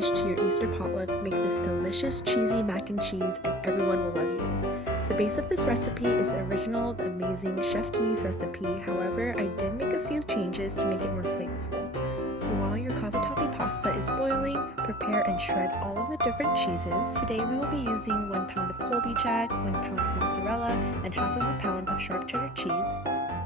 dish to your Easter potluck, make this delicious cheesy mac and cheese and everyone will love you. The base of this recipe is the original, the amazing Chef Denise recipe. However, I did make a few changes to make it more flavorful. So while your cavatappi pasta is boiling, prepare and shred all of the different cheeses. Today we will be using 1 pound of Colby Jack, 1 pound of mozzarella, and half of a pound of sharp cheddar cheese.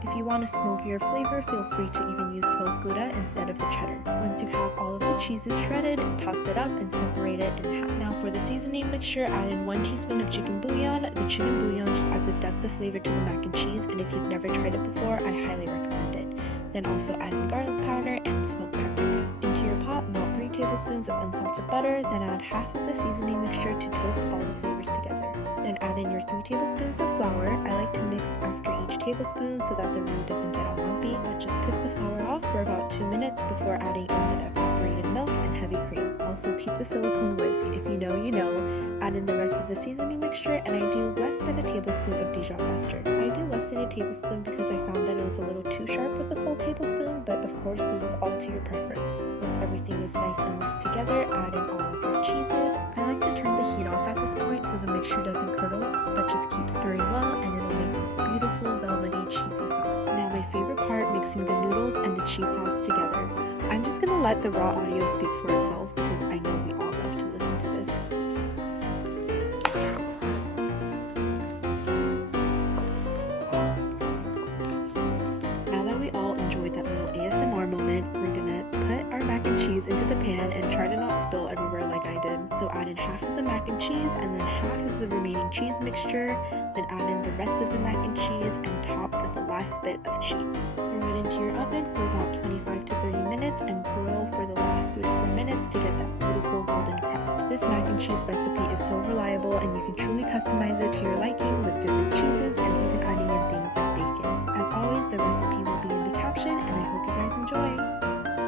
If you want a smokier flavor, feel free to even use smoked Gouda instead of the cheddar. Once you have all of the cheeses shredded, toss it up and separate it in half. Now for the seasoning mixture, add in 1 teaspoon of chicken bouillon. The chicken bouillon just adds a depth of flavor to the mac and cheese, and if you've never tried it before, I highly recommend it. Then also add in garlic powder and smoked paprika. Into your pot, melt 3 tablespoons of unsalted butter, then add half of the seasoning mixture to toast all the flavors together. Then add in your 3 tablespoons of flour. I like to mix after each tablespoon so that the roux doesn't get all lumpy, but just cook the flour off for about 2 minutes before adding in the evaporated milk and heavy cream. Also keep the silicone whisk. If you know, you know. Add in the rest of the seasoning mixture, and I do less than a tablespoon of Dijon mustard. I do less than a tablespoon because I found that it was a little too sharp with a full tablespoon, but of course this is all to your preference. Once everything is nice and mixed together, add in all of your cheeses. I like to turn the heat off at this point so the mixture doesn't curdle, but just keep stirring well and it'll make this beautiful velvety cheesy sauce. Now my favorite part, mixing the noodles and the cheese sauce together. I'm just gonna let the raw audio speak for itself because I know we all love to listen to this. Now that we all enjoyed that little ASMR moment, we're gonna put our mac and cheese into the pan and try to not spill everywhere like I did. So add in half of the mac and cheese and then half of the remaining cheese mixture, then add in the rest of the mac and cheese and top with the last bit of cheese. Throw it into your oven for about 25 to 30 minutes and broil for the last 3 to 4 minutes to get that beautiful golden crust. This mac and cheese recipe is so reliable and you can truly customize it to your liking with different cheeses and even add